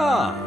Ah.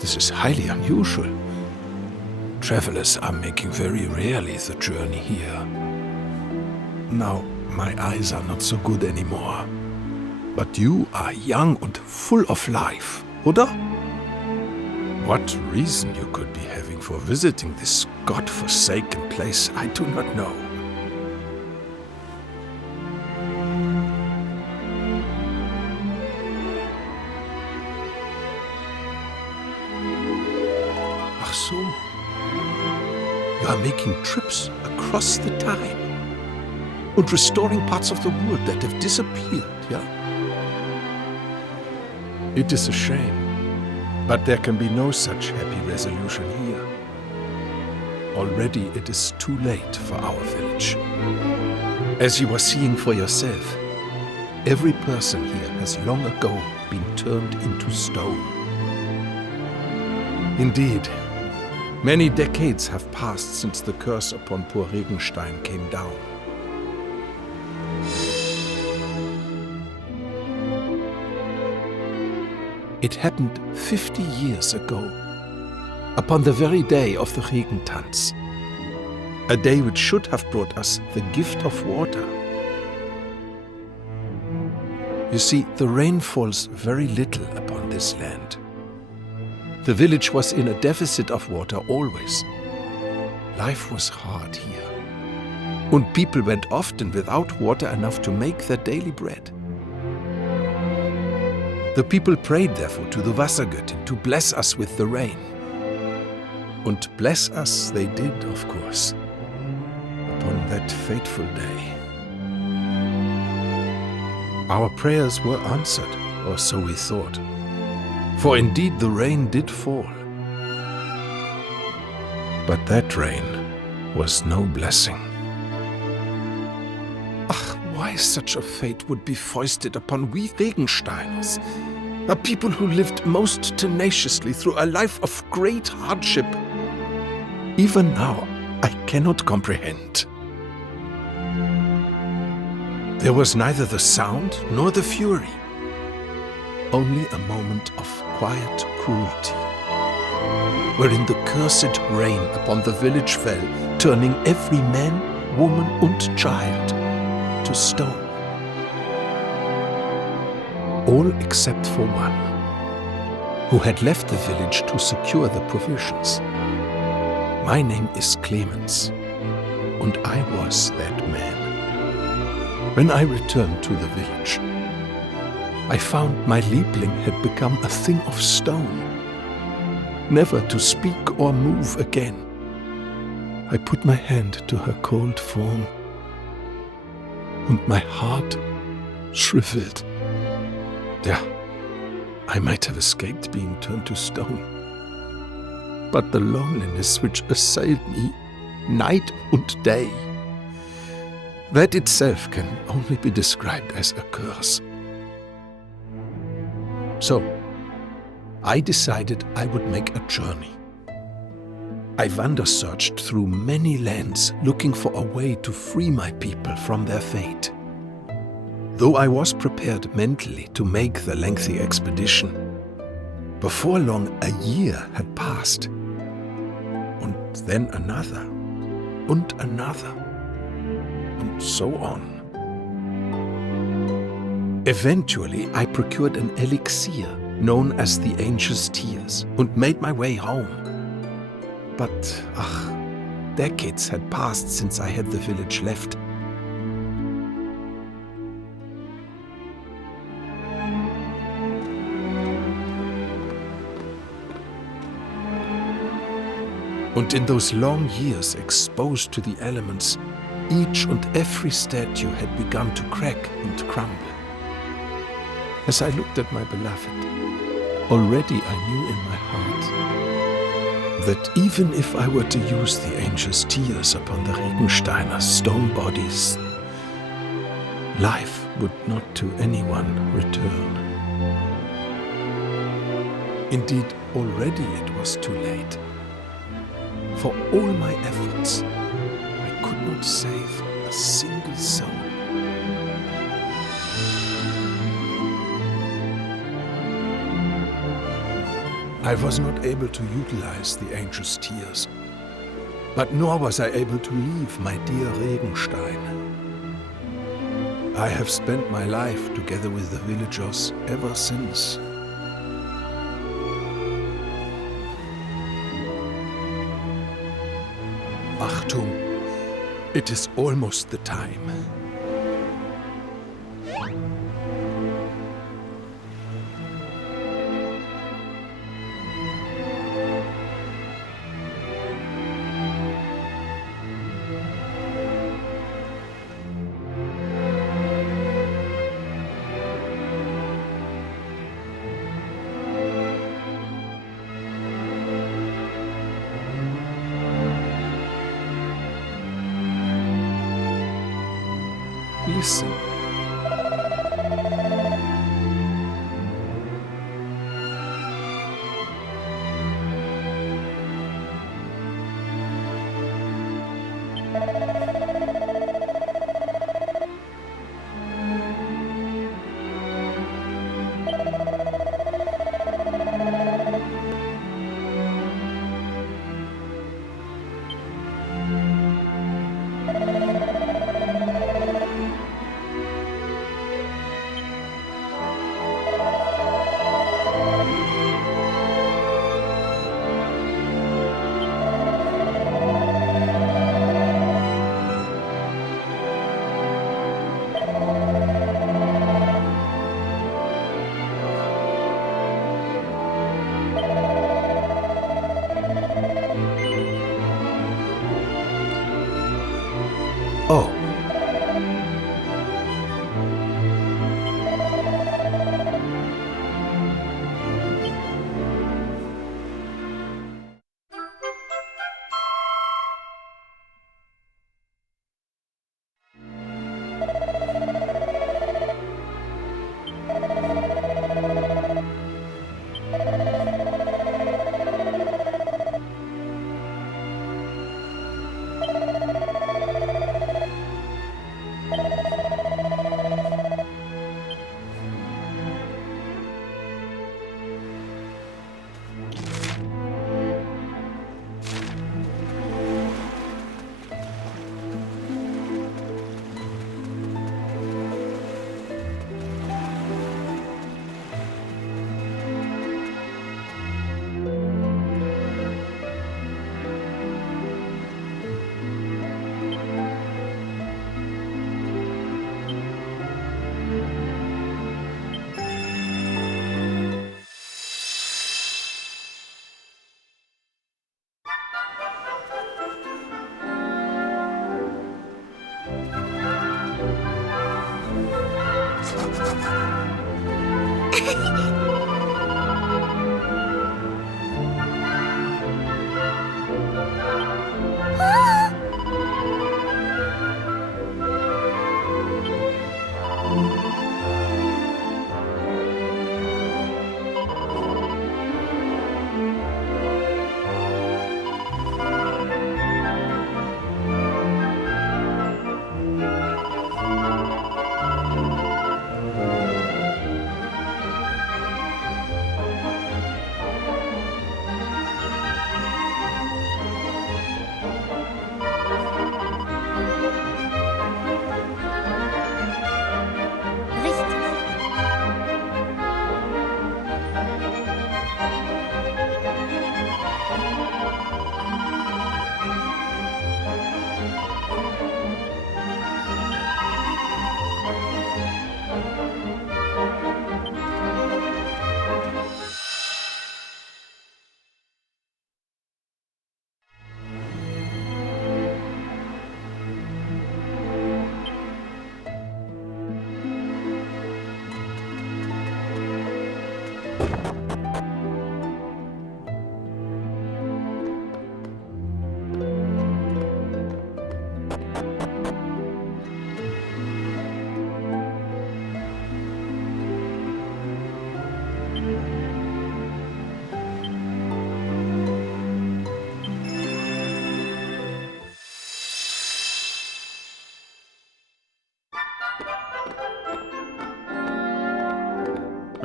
This is highly unusual. Travelers are making very rarely the journey here. Now, my eyes are not so good anymore. But you are young and full of life, oder? What reason you could be having for visiting this god-forsaken place, I do not know. So, you are making trips across the time and restoring parts of the world that have disappeared, yeah? It is a shame, but there can be no such happy resolution here. Already it is too late for our village. As you are seeing for yourself, every person here has long ago been turned into stone. Indeed, many decades have passed since the curse upon poor Regenstein came down. It happened 50 years ago, upon the very day of the Habitantes, a day which should have brought us the gift of water. You see, the rain falls very little upon this land. The village was in a deficit of water always. Life was hard here, and people went often without water enough to make their daily bread. The people prayed therefore to the Wassergöttin to bless us with the rain. And bless us they did, of course, upon that fateful day. Our prayers were answered, or so we thought. For indeed the rain did fall. But that rain was no blessing. Ach, why such a fate would be foisted upon we Regensteiners, a people who lived most tenaciously through a life of great hardship. Even now, I cannot comprehend. There was neither the sound nor the fury, only a moment of quiet cruelty, wherein the cursed rain upon the village fell, turning every man, woman and child to stone. All except for one, who had left the village to secure the provisions. My name is Clemens, and I was that man. When I returned to the village, I found my Liebling had become a thing of stone, never to speak or move again. I put my hand to her cold form, and my heart shriveled. Yeah, I might have escaped being turned to stone. But the loneliness which assailed me night and day, that itself can only be described as a curse. So, I decided I would make a journey. I wander-searched through many lands looking for a way to free my people from their fate. Though I was prepared mentally to make the lengthy expedition, before long a year had passed, and then another, and another, and so on. Eventually, I procured an elixir known as the Angel's Tears and made my way home. But, decades had passed since I had the village left. And in those long years exposed to the elements, each and every statue had begun to crack and crumble. As I looked at my beloved, already I knew in my heart that even if I were to use the Angel's Tears upon the Regensteiner stone bodies, life would not to anyone return. Indeed, already it was too late. For all my efforts, I could not save a single soul. I was not able to utilize the Angel's Tears, but nor was I able to leave my dear Regenstein. I have spent my life together with the villagers ever since. Achtung, it is almost the time. Listen.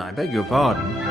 I beg your pardon.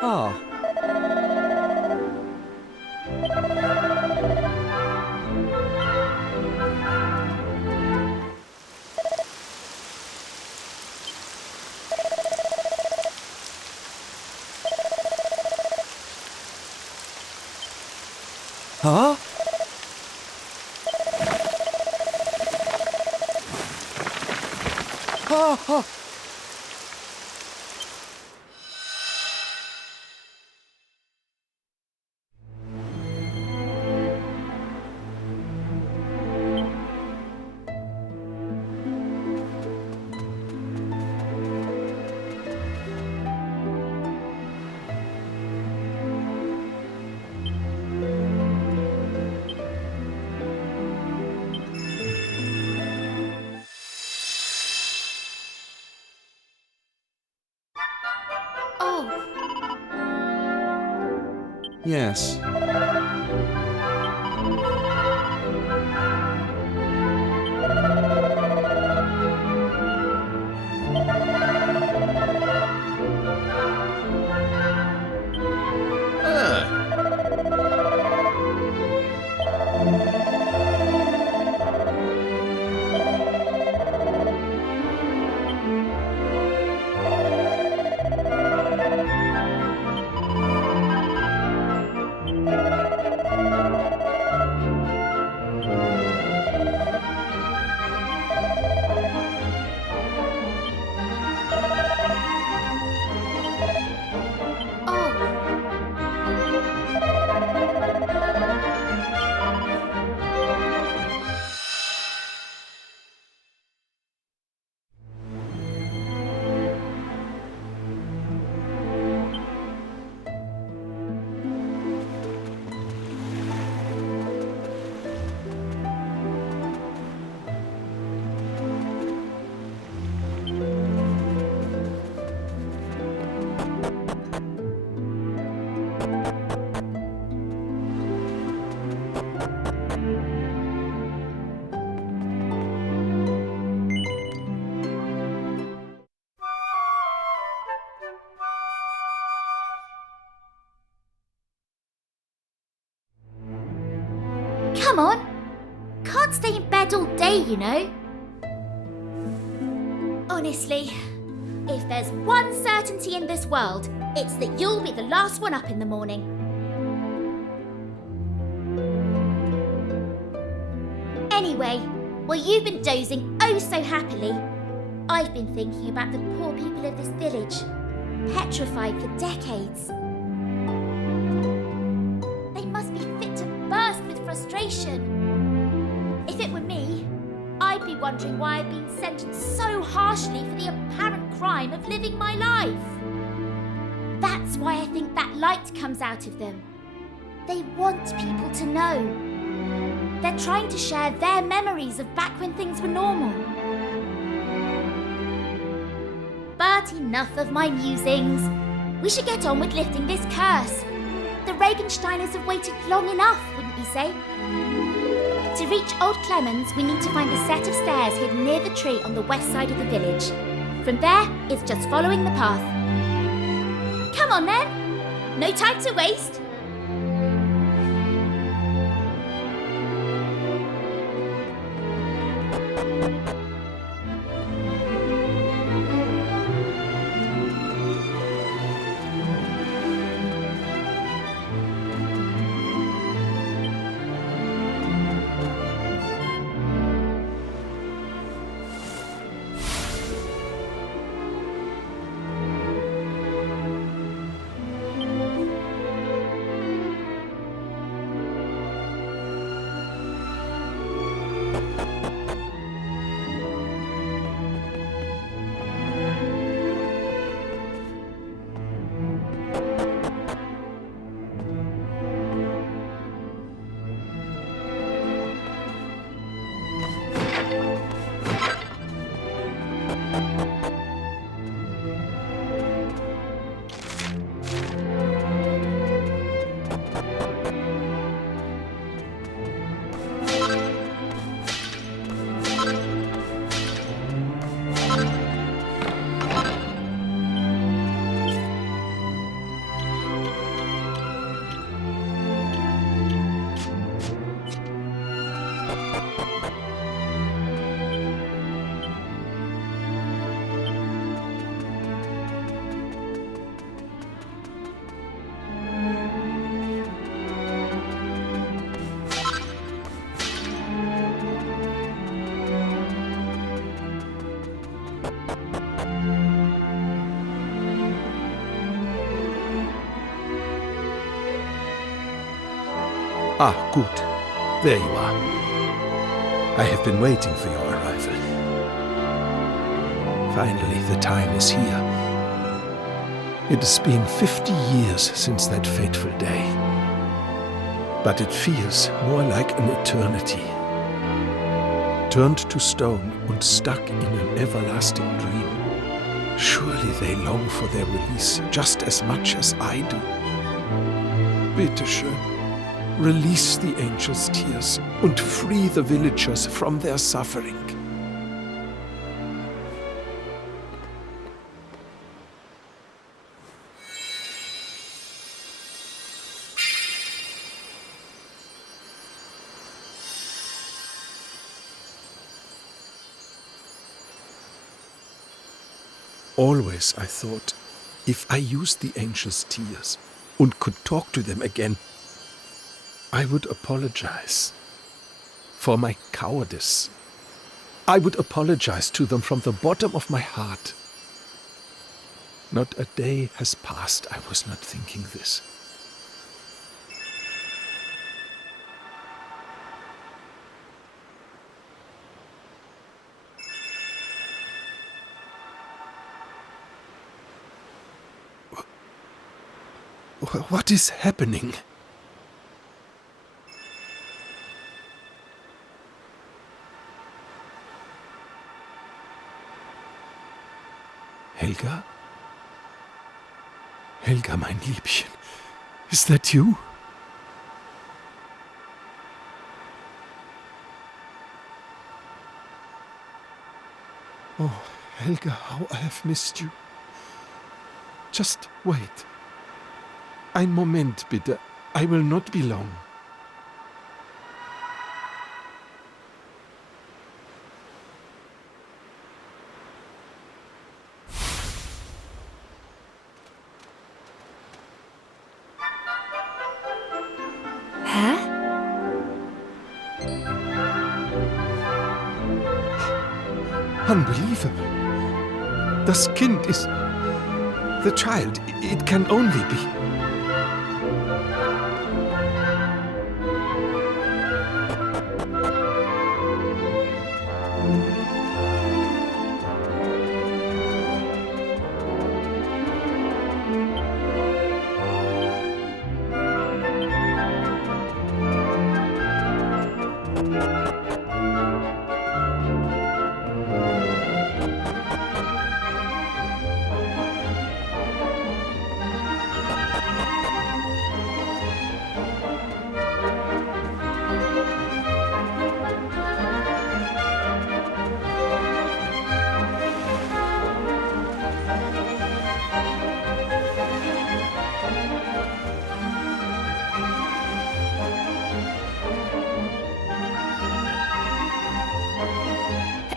Ah. Huh? Ah, ah. Oh, Yes. oh. Come on! Can't stay in bed all day, you know. Honestly, if there's one certainty in this world, it's that you'll be the last one up in the morning. Anyway, while you've been dozing oh so happily, I've been thinking about the poor people of this village, petrified for decades. They must be fit to burst with frustration. If it were me, I'd be wondering why I've been sentenced so harshly for the apparent crime of living my life. That's why I think that light comes out of them. They want people to know. They're trying to share their memories of back when things were normal. But enough of my musings. We should get on with lifting this curse. The Regensteiners have waited long enough, wouldn't you say? To reach Old Clemens, we need to find a set of stairs hidden near the tree on the west side of the village. From there, it's just following the path. Come on then! No time to waste! Ah, gut. There you are. I have been waiting for your arrival. Finally, the time is here. It has been 50 years since that fateful day. But it feels more like an eternity. Turned to stone and stuck in an everlasting dream. Surely they long for their release just as much as I do. Bitte schön. Release the angel's tears and free the villagers from their suffering. Always I thought, if I used the angel's tears and could talk to them again, I would apologize for my cowardice. I would apologize to them from the bottom of my heart. Not a day has passed I was not thinking this. What is happening? Helga? Helga, mein Liebchen. Is that you? Oh, Helga, how I have missed you. Just wait. Ein Moment, bitte. I will not be long. Unbelievable. Das Kind ist... The child. It can only be...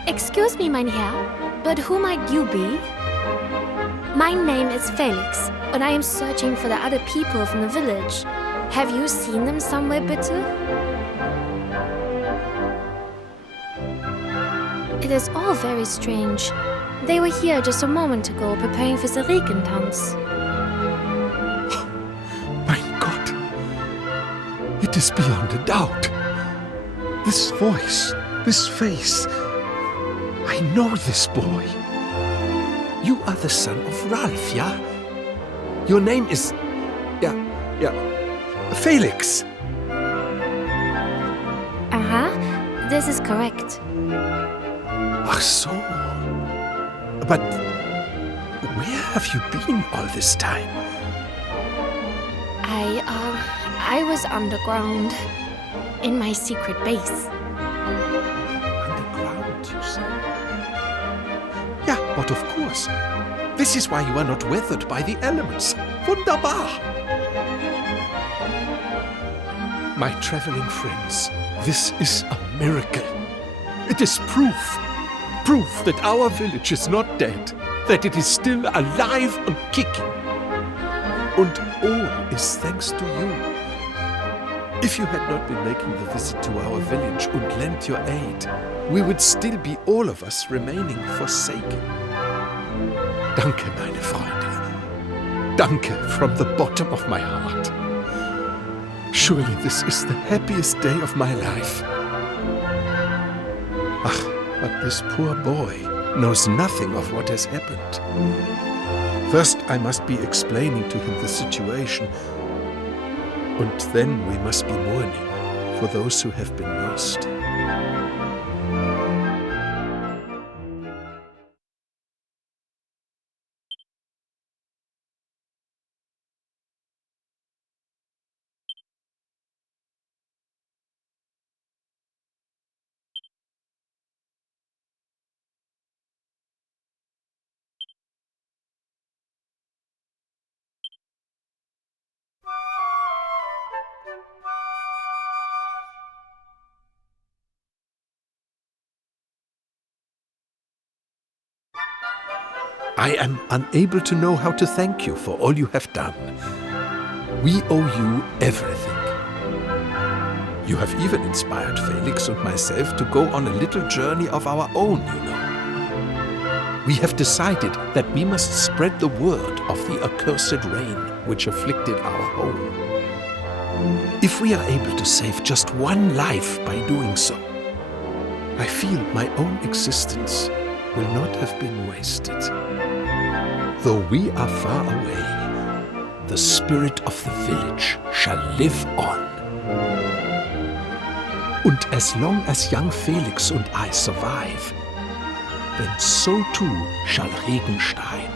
Excuse me, mein Herr, but who might you be? My name is Felix, and I am searching for the other people from the village. Have you seen them somewhere, bitte? It is all very strange. They were here just a moment ago, preparing for the Regentanz. Mein Gott! It is beyond a doubt. This voice, this face... I know this boy. You are the son of Ralph, yeah? Your name is... Felix. This is correct. Ach so. But where have you been all this time? I was underground, in my secret base. Underground, you say? Yeah, but of course. This is why you are not weathered by the elements. Wunderbar! My traveling friends, this is a miracle. It is proof. Proof that our village is not dead. That it is still alive and kicking. And all is thanks to you. If you had not been making the visit to our village and lent your aid, we would still be all of us remaining forsaken. Danke, meine Freunde. Danke from the bottom of my heart. Surely this is the happiest day of my life. Ach, but this poor boy knows nothing of what has happened. First, I must be explaining to him the situation, and then we must be mourning for those who have been lost. I am unable to know how to thank you for all you have done. We owe you everything. You have even inspired Felix and myself to go on a little journey of our own, you know. We have decided that we must spread the word of the accursed rain which afflicted our home. If we are able to save just one life by doing so, I feel my own existence will not have been wasted. Though we are far away, the spirit of the village shall live on. And as long as young Felix and I survive, then so too shall Regenstein.